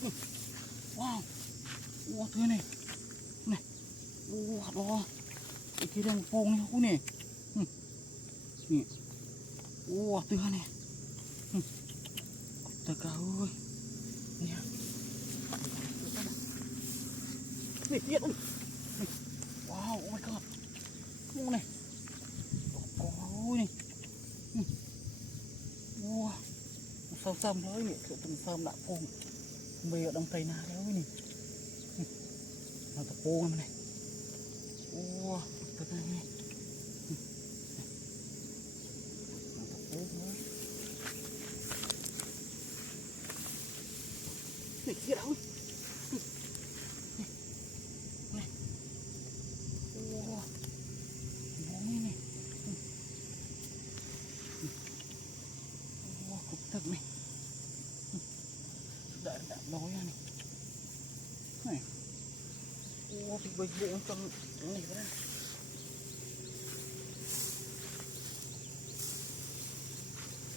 Wow. Wah, thứ này. Này. Wah, đó. Cái đang phong này aku nè. Nè. Wah, thứ này. Tất cả ơi. Nè. Này, lihat ơi. Wow, oh my god. Mua này. Ôi này. Wow. Sao sầm thôi nè, sự từng sầm đã phong. Mày ở trong tây na đấy nè. Nó tập phong này. Wow, thật này. Nó tập phong thôi. Này, kia đâu? Này. Wow. Ngon này. Wow, cục thật này. Đã nói này. Này. Wow, thì bây giờ trong này ra.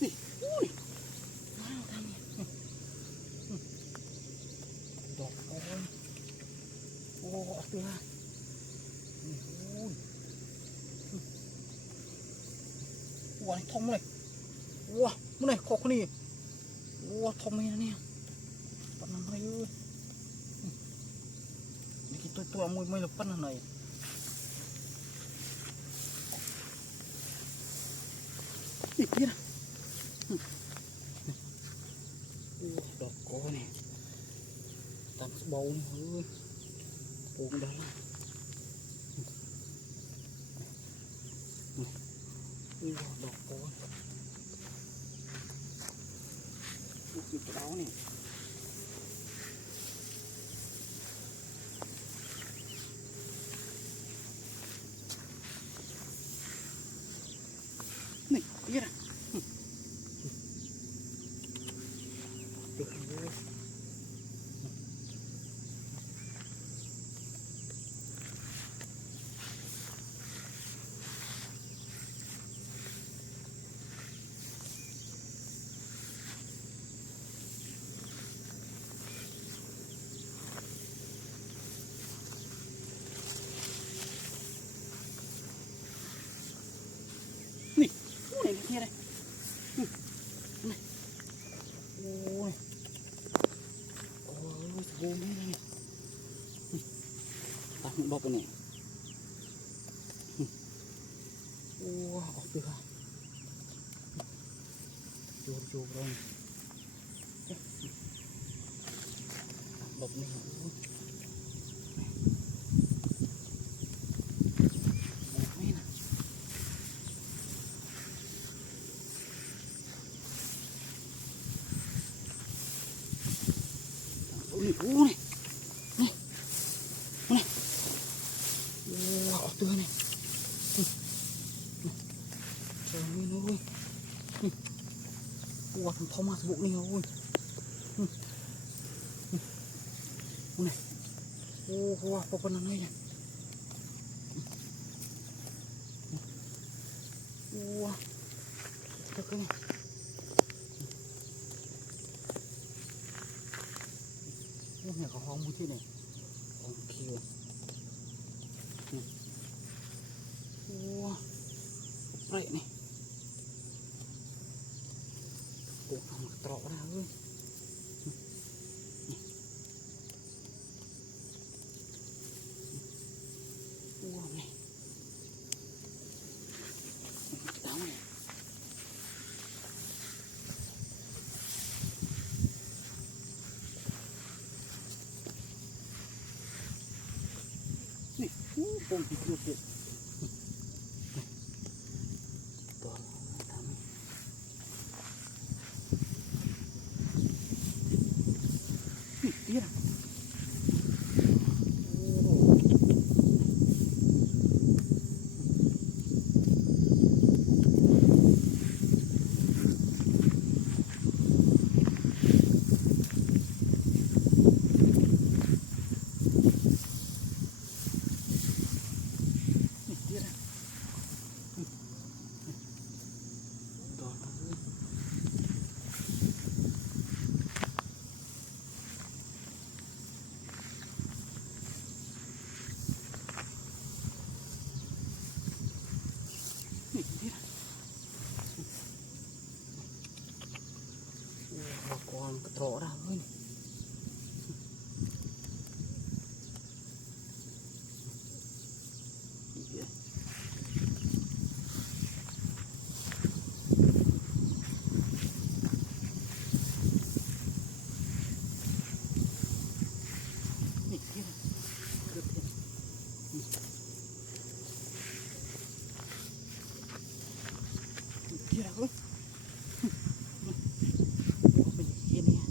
Nè, ui. Wow, thằng này. Đọt ôi. Wow, từ ha. Ui. Wow, này thông này. Wow, này khó khăn này. Wow, thông này nè. Bạn nằm này ơi. Ini tua muy lepan này. Ih, kia. Đọt có này. Tắm bầu này ơi. Uống đó là. Đọt có. Cái đó này. Này, kia nè. Được rồi. Này, này kia đây. Này. Ôi. Ôi, gồm này này. Tắt những bọc này. Wow, tuyệt vời. Chua rồi. Bọc này. Này, này. Này. Này. Wow, tươi này. Trời ơi. Wow, thằng Thomas bụng này ơi. Này. Wow, apa namanya? Wah, cakep nih. Nhà có hoang như thế này. Còn kia. Wow. Rệ này. Cũng mặc trọ ra ơi. Wow này. Táo này. Nih, bom dikit. Iya. ที่เราเป็นเย็นเนี่ย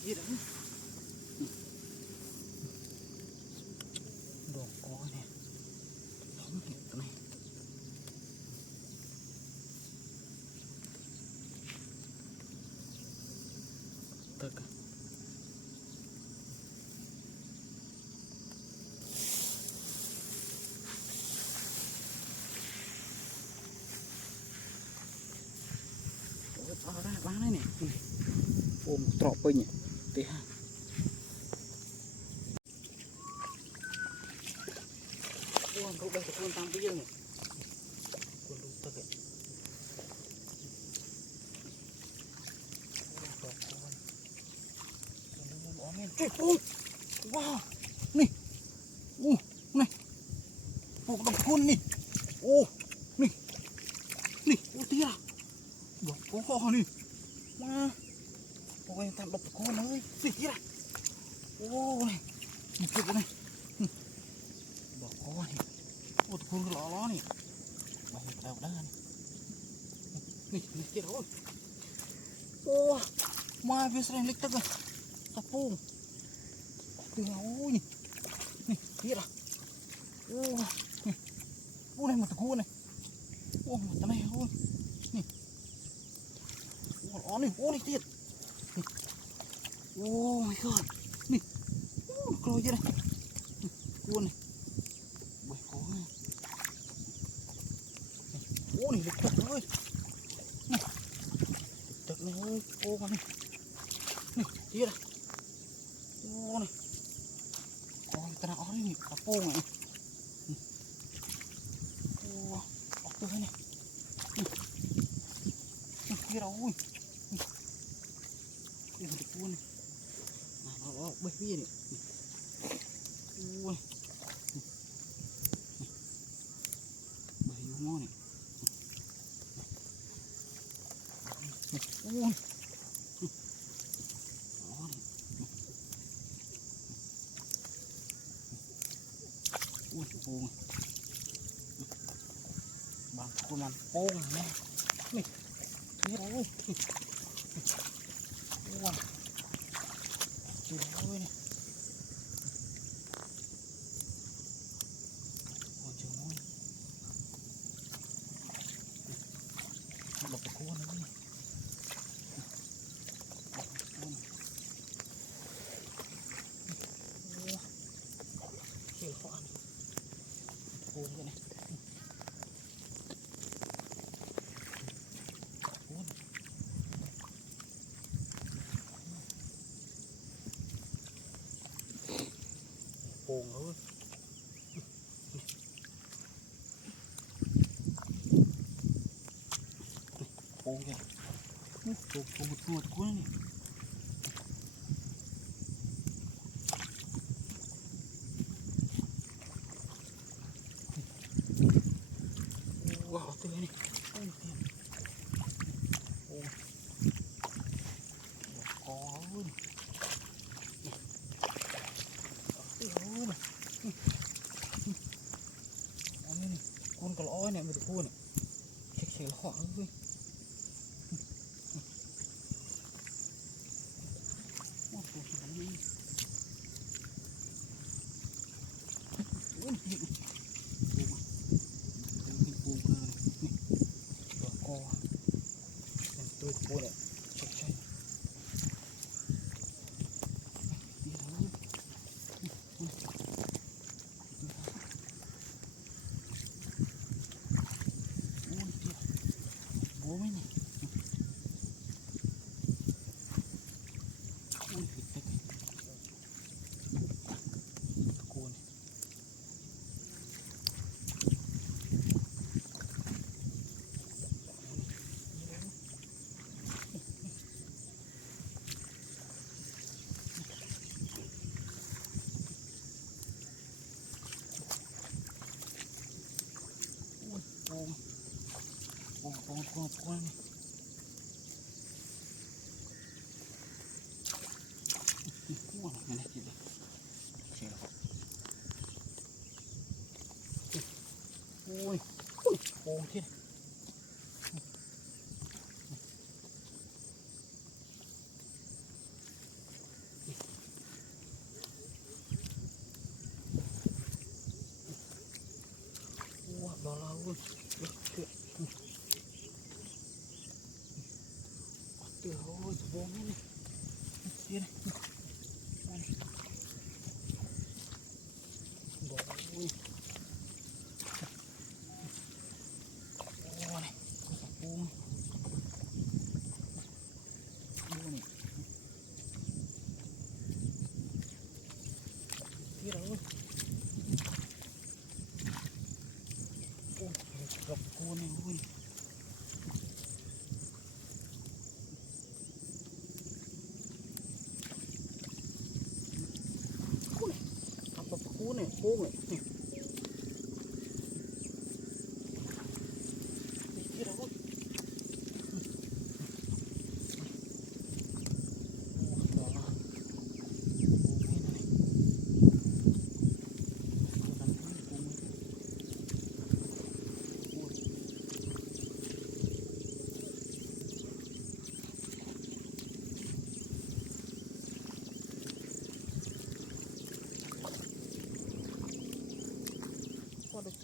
ที่เราดอกกอเนี่ยล้มเห็ดตัวนี้ตึกเอาได้บ้างเลยเนี่ยโอมตรอกไปเนี่ยตีห้าโอ้มรูปแบบตะโกนตามไปเยอะเนี่ยคนรูปตึกเนี่ยดอกกอนอ๋อเนี่ยโอ้ว้าวนี่โอ้นี่ปลูกดอกคุณนี่โอ้นี่นี่โอ้เตี้ยดอกโอ้นี่มาโอ้ยทำดอกตะโกนเลยสิเตี้ยโอ้ยนี่เก็บเลยดอกโอ้นี่โอ้ตะโกนก็หล่อล้อนี่มาเห็นแล้วด้านนี่นี่เก็บโอ้โอ้มาเพื่อแสดงเล็กตักเลยตะปูเตี้ยโอ้ยนี่เตี้ยโอ้นี่โอ้นี่มันตะโกนเลยโอ้มันตะไหนโอ้ยนี่โอ้ล้อนี่โอ้นี่เตี้ยนี่โอ้ my god นี่โอ้กลัวจังเลยกลัวนี่ใบคอนี่โอ้นี่เล็กตักเลยนี่ตักเลยโอ้มันนี่เตี้ยโอ้นี่โอ้ยตะหน้าอ๋อนี่กระโปงอ่ะโอ้ออกตัวให้นี่นี่เตี้ยเราโอ้ยนี่เดี๋ยวมันจะกลัวนี่เอาใบพี่นี่โอ้ยใบยูมอนี่โอ้ยอ๋อนี่โอ้ยโป่งบางคนมันโป่งแม่นี่นี่โอ้ยโอ้ยเจ๋งเลยนี่โอ้ยเจ๋งเลยหลบตะโกนเลยนี่เขียวฟ้านี่ตะโกนกันนี่โป่งเลยโป่งแกโป่งโป่งตัวตะโกนนี่ว้าวตัวนี้โอ้ยเต็มโอ้ยดอกกอเลยนี่โอ้ยนี่อันนี้นี่กูนกระอ้อยเนี่ยไม่ถูกกูเนี่ยเขียวๆหอมเลยโอ้โหสวยนี่โอ้ยนี่ปูกันนี่ดอกกอเป็นตัวปูเนี่ยใช่นี่เลยโอ้ยเจ้าโบ้ไม่เนี่ยโอ้ยผิดแต่ตะโกนโอ้ยโป่งนี่ งที่ว้าวดอลลาร์เว้ยเตือเตือโอ้ยโบงนี่นี่ดอกโอ้ยโอ้ยโอ้ยดูนี่ที่เราโอ้ยกับโคนนี่โอ้ยกับโคนนี่โค้งเลยนี่ที่เราก็ได้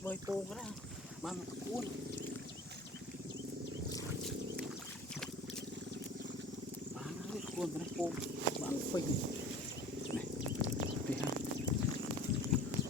ใบโป่งก็ได้มาตะกูลมาเลยโคนกันโป่งบางฟิง